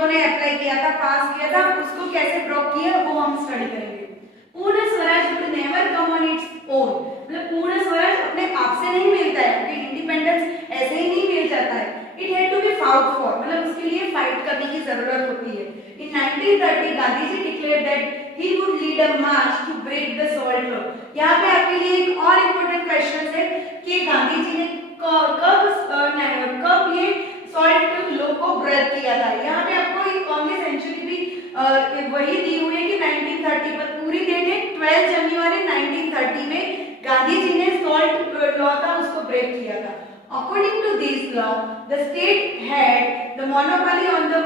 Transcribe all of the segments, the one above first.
लोगों ने अप्लाई किया था, पास किया था, उसको कैसे ब्रोक किया वो हम स्टडी करेंगे। पूर्ण Swaraj would never come on its own, मतलब पूर्ण स्वराज अपने आप से नहीं मिलता है, क्योंकि इंडिपेंडेंस ऐसे ही नहीं मिल जाता है। It had to be fought for, मतलब उसके लिए फाइट करने की जरूरत होती है। In 1930 Gandhi ji declared that he would lead a march to break the salt law. यहाँ पे आपके लिए एक और इम्पोर्टेंट क्वेश्चन है कि गांधी जी ने कब ये सॉल्ट लॉ को ब्रेक किया था। यहाँ पे आपको एक कौन सी सेंचुरी भी वही दी हुई है कि 1930 पर, पूरी डेट है 12 जनवरी 1930 में गांधी जी ने सॉल्ट लॉ था उसको ब्रेक किया था। According to this law, the state had the monopoly on the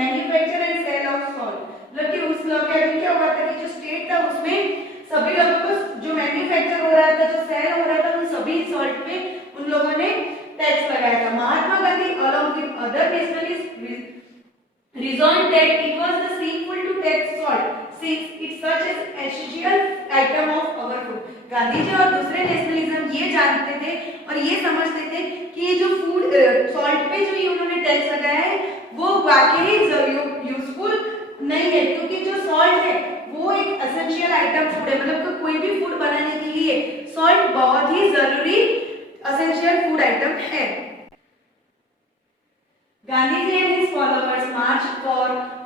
manufacture and sale of salt. मतलब कि उस लॉ के अधीन क्या हुआ था कि जो स्टेट था उसमें सभी लोगों को जो मैन्युफैक्चर हो रहा था, जो सेल हो रहा था, उन सभी सॉल्ट पे उन लोगों ने टैक्स लगाया था। Mahatma Gandhi along with other nationalists reasoned that it was the sinful to tax salt since it's such an essential item of our food. Gandhi ji और दूसरे नेशनलिज्म ये जानते थे और ये समझते थे कि ये जो फूड सॉल्ट पे जो ये उन्होंने टैक्स लगाया है वो वाकई यूजफुल नहीं है, क्योंकि जो सॉल्ट है वो एक एसेंशियल आइटम फूड है, मतलब कोई भी फूड बनाने के लिए सॉल्ट बहुत ही जरूरी एसेंशियल फूड आइटम है। Gandhiji and his followers marched for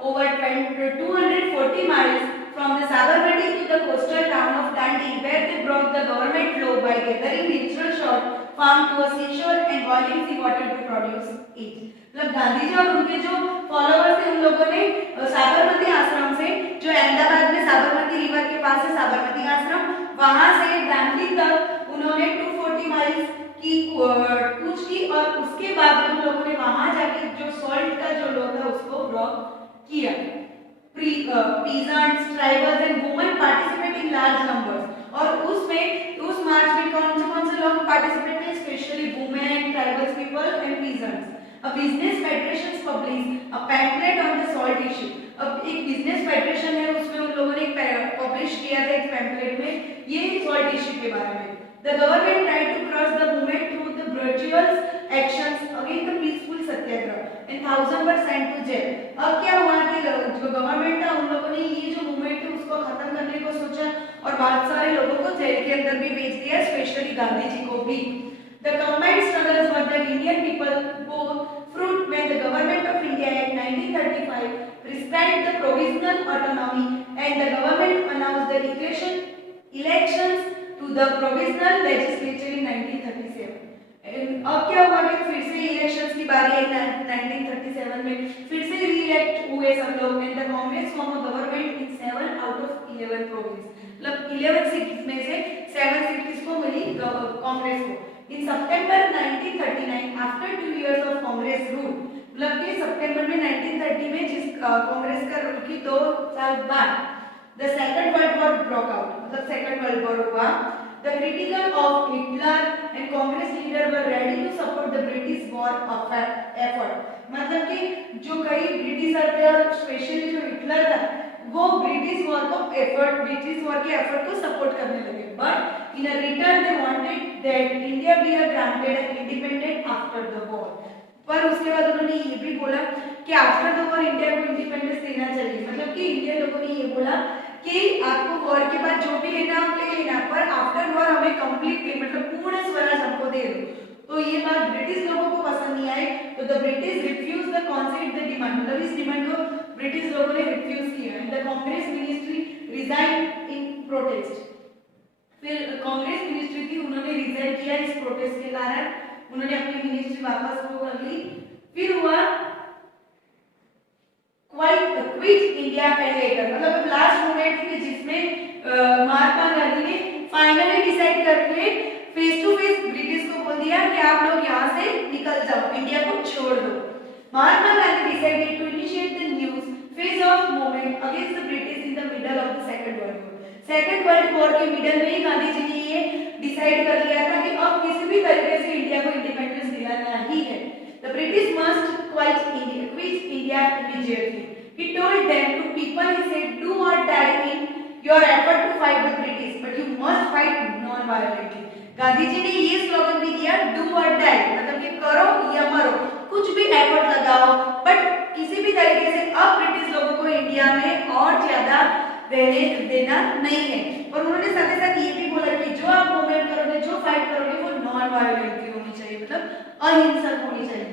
over 240 miles from the Sabarmati to the coastal town of Dandi, where they broke the government law by gathering natural short farm to a seashore and boiling sea water to produce it. मतलब गांधी जी और उनके जो followers थे उन लोगों ने साबरमती आश्रम से, जो अहमदाबाद में साबरमती रिवर के पास है साबरमती आश्रम, वहां से दांडी तक उन्होंने 240 माइल्स की कूच की और उसके बाद उन लोगों ने वहां जाके जो सॉल्ट का जो लॉ था उसको ब्लॉक किया। Peasants, tribals and women participate in large numbers, और उसमें उस मार्च में कौन से लोग पार्टिसिपेट थे, specially women, tribals people and peasants. A business federation published a pamphlet on the salt issue. अब एक बिजनेस फेडरेशन है उसमें उन लोगों ने पब्लिश किया था एक पैम्फलेट में ये सॉल्ट इश्यू के बारे में। The government tried to crush the movement through the brutal actions against the peaceful satyagraha, and thousands were sent to jail. अब क्या हुआ कि जो गवर्नमेंट था उन लोगों ने ये जो मूवमेंट थी उसको खत्म करने को सोचा और बहुत सारे लोगों को जेल के अंदर भी भेज दिया, स्पेशली गांधी जी को भी। The combined struggles were the Indian people bore fruit when the government of India in 1935 prescribed the provisional autonomy and the government announced the elections to the provisional legislature in 1937. अब क्या हुआ कि फिर से elections की बारी आई 1937 में, फिर से री-इलेक्ट हुए सब लोग and the Congress form a government in 7 out of 11 province. मतलब 11 सीट्स में से 7 सीट किसको मिली, कांग्रेस को। इन सितंबर 1939 after 2 years of Congress rule, मतलब कि सितंबर में 1930 में जिस कांग्रेस का रूल की 2 साल बाद the second world war broke out, मतलब सेकंड वर्ल्ड वॉर हुआ। The critical of Hitler and Congress leader were ready to support the British war effort. मतलब कि जो कई ब्रिटिशर थे और स्पेशली जो हिटलर था वो ब्रिटिश वॉर के एफर्ट को सपोर्ट करने लगे, but in a return they wanted that India be granted independent after the war. पर उसके बाद उन्होंने ये भी बोला कि आफ्टर द वॉर इंडिया को इंडिपेंडेंस देना चाहिए, मतलब कि इंडियन लोगों ने ये बोला कि आपको वॉर के बाद जो भी लेना आप ले लेना, पर आफ्टर वॉर हमें कंप्लीटली मतलब पूर्ण स्वराज हमको दे दो। तो ये बात ब्रिटिश लोगों को पसंद नहीं आई, तो the British refuse the concept the demand, मतलब इस डिमांड को ब्रिटिश लोगों ने रिफ्यूज किया and the Congress ministry resign in protest. फिर कांग्रेस मिनिस्ट्री थी उन्होंने रिजाइन किया इस प्रोटेस्ट के कारण, उन्होंने अपनी मिनिस्ट्री वापस वो कर ली। फिर हुआ क्विट इंडिया लेटर, मतलब लास्ट मोमेंट थी जिसमें महात्मा गांधी ने फाइनली डिसाइड करके फेस टू फेस ब्रिटिश को बोल दिया कि आप लोग यहाँ से निकल जाओ, इंडिया को छोड़ दो। Mahatma Gandhi decided to initiate the new phase of movement against the British in the middle of the second world war. Second world war के मिडल में ही गांधी जी ने ये डिसाइड कर लिया था कि अब किसी भी तरीके से इंडिया को इंडिपेंडेंस दिलाना ही है। The British must quit India immediately. He told them to people, he said, do or die in your effort to fight the British, but you must fight non-violently. Gandhi ji ने ये स्लोगन भी दिया, do or die, मतलब कि करो या मरो, कुछ भी एफर्ट लगाओ, बट किसी भी तरीके से अब ब्रिटिश लोगों को इंडिया में और ज्यादा रहने देना नहीं है। और उन्होंने साथ ही साथ ये भी बोला कि जो आप मूवमेंट करोगे, जो फाइट करोगे, वो नॉन वायलेंट होनी चाहिए, मतलब अहिंसक होनी चाहिए।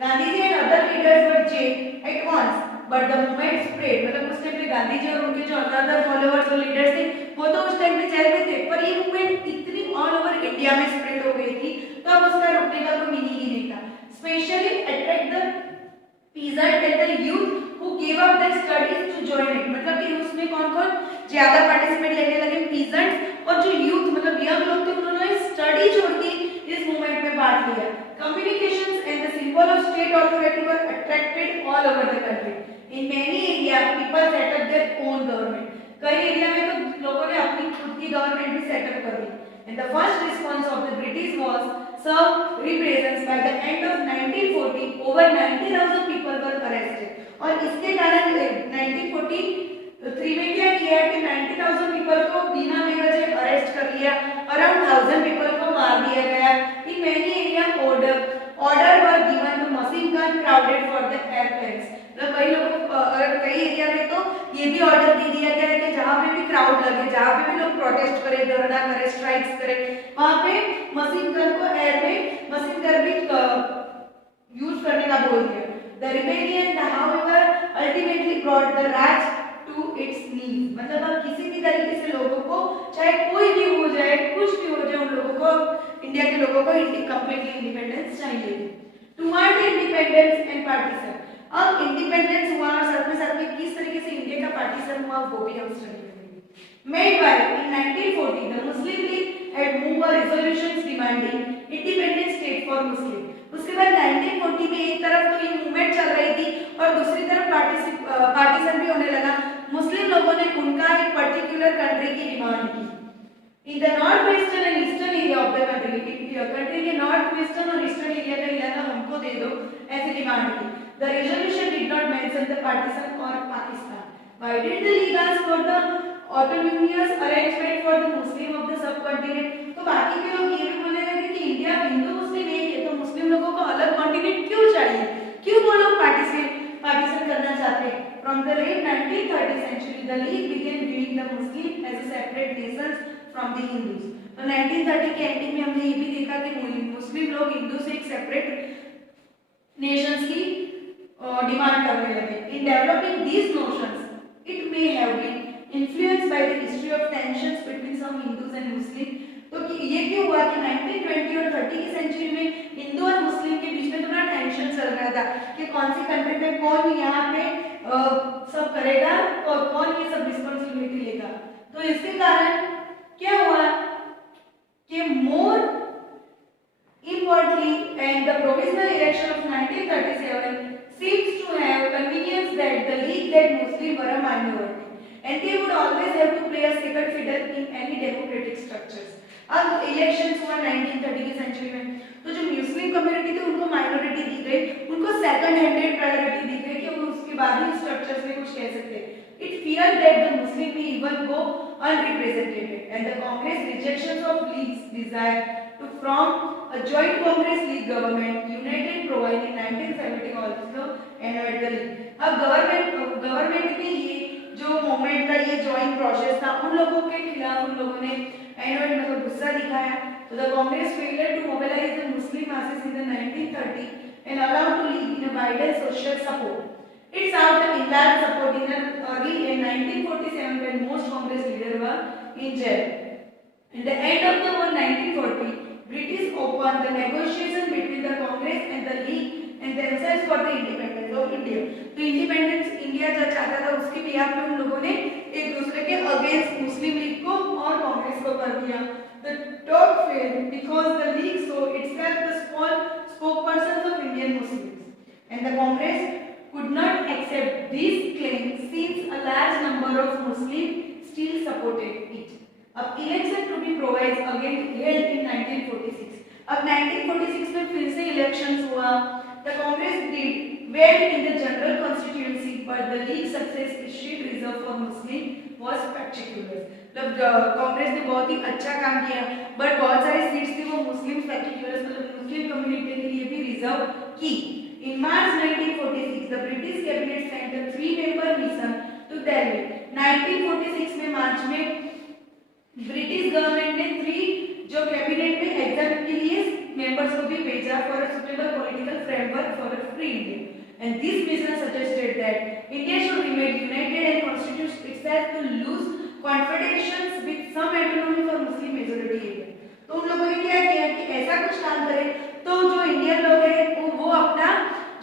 Gandhi ji and other leaders were jailed at once but the movement spread, मतलब उस टाइम पे गांधी जी और उनके जो अदर फॉलोअर्स और लीडर्स थे वो तो उस टाइम पे जेल में थे, पर ये मूवमेंट इतनी ऑल ओवर इंडिया में स्प्रेड हो गई थी तो अब उसका रोकने का कोई मीनिंग ही नहीं था। Specially attract the peasant and the youth who gave up their studies to join it, मतलब कि उसमें कौन-कौन ज्यादा पार्टिसिपेट लेने लगे, पीजेंट और जो यूथ मतलब यंग लोग थे, उन्होंने स्टडी छोड़ के इस मूवमेंट में पार्ट लिया। Communications and the symbol of state authority were attracted all over the country. In many area people set up their own government, कई एरिया में तो लोगों ने अपनी खुद की गवर्नमेंट भी सेटअप कर दी। And the first response of the British was some repressions by the end of 1940 over 90,000 people were arrested। और इसके कारण 1943 में क्या किया कि 90,000 people को बिना बेवजह अरेस्ट कर लिया, अराउंड 1000 people को मार दिया गया। In many areas order were given to machine gun crowded for the airplanes, मतलब कई लोगों को कई एरिया में तो ये भी ऑर्डर दे दिया गया है कि जहाँ पे भी क्राउड लगे, जहाँ पे भी लोग प्रोटेस्ट करे, धरना करे, स्ट्राइक्स करे, वहाँ पे मशीन गन को एयर में मशीन गन भी यूज करने का बोल दिया। The rebellion however ultimately brought the Raj to its knees, मतलब अब किसी भी तरीके से लोगों को चाहे कोई भी हो जाए, कुछ भी हो जाए, उन लोगों को इंडिया के लोगों को कंप्लीटली इंडिपेंडेंस चाहिए। Toward independence and partition, अब इंडिपेंडेंस हुआ और साथ में किस तरीके से इंडिया का पार्टीशन हुआ वो भी हम स्टडी करेंगे। Made by in 1940 the Muslim League had moved a resolutions demanding independent state for Muslim। उसके बाद 1940 में एक तरफ तो ये मूवमेंट चल रही थी और दूसरी तरफ पार्टीशन भी होने लगा। मुस्लिम लोगों ने उनका एक पर्टिकुलर कंट्री की डिमांड की। In the north western and eastern area of the country, country के नॉर्थ वेस्टर्न और ईस्टर्न एरिया का इलाका हमको दे दो, ऐसी डिमांड की। The resolution did not mention the partition or Pakistan। Why did the League ask for the autonomous arrangement for the Muslim of the subcontinent? तो बाकी के लोग ये भी बोलने लगे कि इंडिया हिंदू मुस्लिम एक है, तो मुस्लिम लोगों को अलग कॉन्टिनेंट क्यों चाहिए, क्यों वो लोग पार्टीशन करना चाहते हैं। From the late 1930th century, the League began viewing the Muslim as a separate nation from the Hindus। तो 1930 के एंडिंग में हमने ये भी देखा कि मुस्लिम लोग हिंदू से एक सेपरेट नेशंस की डिमांड करने लगे। In developing these notions it may have been influenced by the history of tensions between some Hindus and Muslim. तो ये क्यों हुआ कि 1920 और 30 की सेंचुरी में हिंदू और मुस्लिम के बीच में थोड़ा टेंशन चल रहा था कि कौन सी कंट्री में कौन यहाँ पे सब करेगा और कौन ये सब रिस्पांसिबिलिटी लेगा। तो इसके कारण क्या हुआ कि मोर importantly and the provisional election of 1937 seems to have convenienced that the League that Muslims were a minority and they would always have to play a second fiddle in any democratic structures। अब elections हुआ 1930 की century में, तो जो Muslim community थी उनको minority दी गई, उनको सेकंड हैंडेड प्रायोरिटी दी गई कि वो उसके बाद ही स्ट्रक्चर्स में कुछ कह सकते हैं। It feared that the Muslim may even go unrepresented and the Congress rejections of League's desire to form a joint Congress League government united provide in 1970 also annulled the League। अब government ने ये जो movement का ये joint process था उन लोगों के खिलाफ उन लोगों ने एनुअल मतलब गुस्सा दिखाया। तो the Congress failure to mobilise the Muslim masses in the 1930 and allowed to lead in a wider social support। It sought the enlarged support in the early in 1947 when most Congress leaders were in jail। In the end of the war 1940, British opened the negotiation between the Congress and the League and themselves for the independence of India। तो independence India जो चाहता था उसके behalf में उन लोगों ने एक दूसरे के अगेंस्ट मुस्लिम लीग को और कांग्रेस को कर दिया। The talk failed because the League saw itself the small spokespersons of Indian Muslims and the Congress could not accept these claims since a large number of Muslims still supported it। अब election to be provide again held in 1946। अब 1946 में फिर से elections हुआ। The Congress did well in the general constituency but the League success seat reserve for Muslim was spectacular. मतलब Congress ने बहुत ही अच्छा काम किया बट बहुत सारी सीट्स थी वो मुस्लिम स्पेक्टेकुलर मतलब मुस्लिम कम्युनिटी के लिए भी रिजर्व की। In March 1946, the British cabinet sent the 3 railway 1946 में मार्च में ब्रिटिश गवर्नमेंट ने 3 जो कैबिनेट में एग्जाम के लिए मेंबर्स को भी भेजा for a suitable political framework for a free India and this mission suggested that India should remain united and constitute itself to loose confederations with some autonomy for Muslim majority area. तो उन लोगों ने क्या किया कि ऐसा कुछ काम करें तो जो इंडियन लोग हैं वो अपना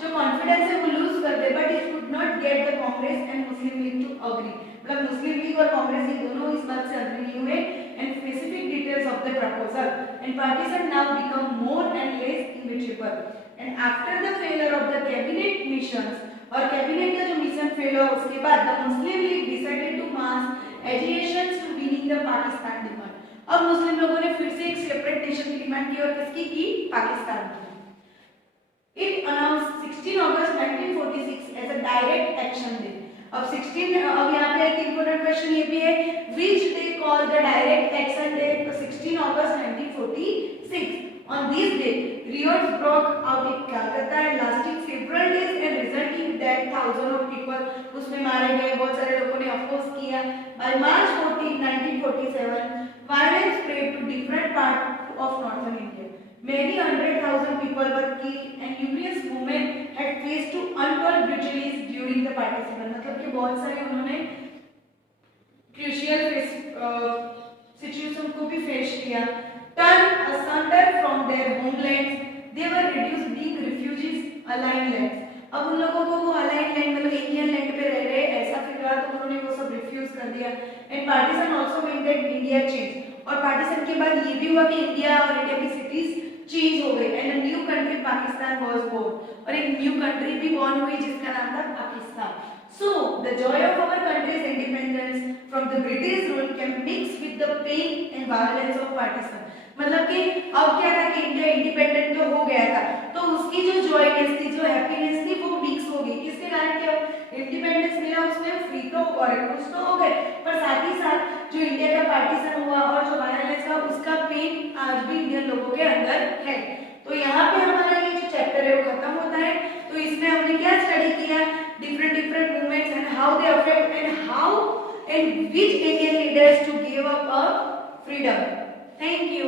जो कॉन्फिडेंस है वो लूज कर दे, but it could not get the Congress and Muslim League to agree. मतलब मुस्लिम लीग और कांग्रेस ये दोनों इस बात से अग्री नहीं हुए and specific details of the proposal and partition now become more and less imitable and after the failure of the cabinet missions और कैबिनेट का जो मिशन फेल हुआ उसके बाद the Muslim League decided to mass agitations to winning the Pakistan demand. अब Muslim लोगों ने फिर से एक सेपरेट नेशन की डिमांड की और किसकी की? पाकिस्तान की। It announced 16 August 1946 as a direct action day. अब यहाँ पे एक important question ये भी है which day called the direct action day? 16 August 1946. On this day, riots broke out in Calcutta and lasting several days and resulting in death thousands of people उसमें मारे गए, बहुत सारे लोगों ने oppose किया। By March 14, 1947, violence spread to different parts of northern India. Many 100,000 people were killed and numerous women had faced to untold brutalities during the partition। मतलब कि बहुत सारे उन्होंने crucial situation को भी face किया। Turned asunder from their homelands, they were reduced being refugees, alien lands। अब उन लोगों को वो alien land मतलब इंडियन लैंड पे रह रहे ऐसा फिर तो उन्होंने वो सब रिफ्यूज कर दिया। And partition also meant that India changed और पार्टीशन के बाद ये भी हुआ कि इंडिया और इंडिया की सिटीज चेंज हो गई and new country Pakistan was born और एक न्यू कंट्री भी बॉर्न हुई जिसका नाम था Pakistan. So the joy of our country's independence from the British rule can mix with the pain and violence of Pakistan. मतलब कि अब क्या था कि इंडिया इंडिपेंडेंट तो हो गया था तो उसकी जो जॉयनेस थी, जो हैप्पीनेस थी वो मिक्स हो गई। किसके कारण? क्या इंडिपेंडेंस मिला उसमें फ्री तो और कुछ तो हो गए, पर साथ ही साथ जो इंडिया का पार्टीशन हुआ और जो वायलेंस का उसका पेन आज भी इंडियन लोगों के अंदर है। तो यहाँ पे हमारा ये जो चैप्टर है वो खत्म होता है। तो इसमें हमने क्या स्टडी किया? Different movements and how they affect and which Indian leaders to give up a freedom. Thank you.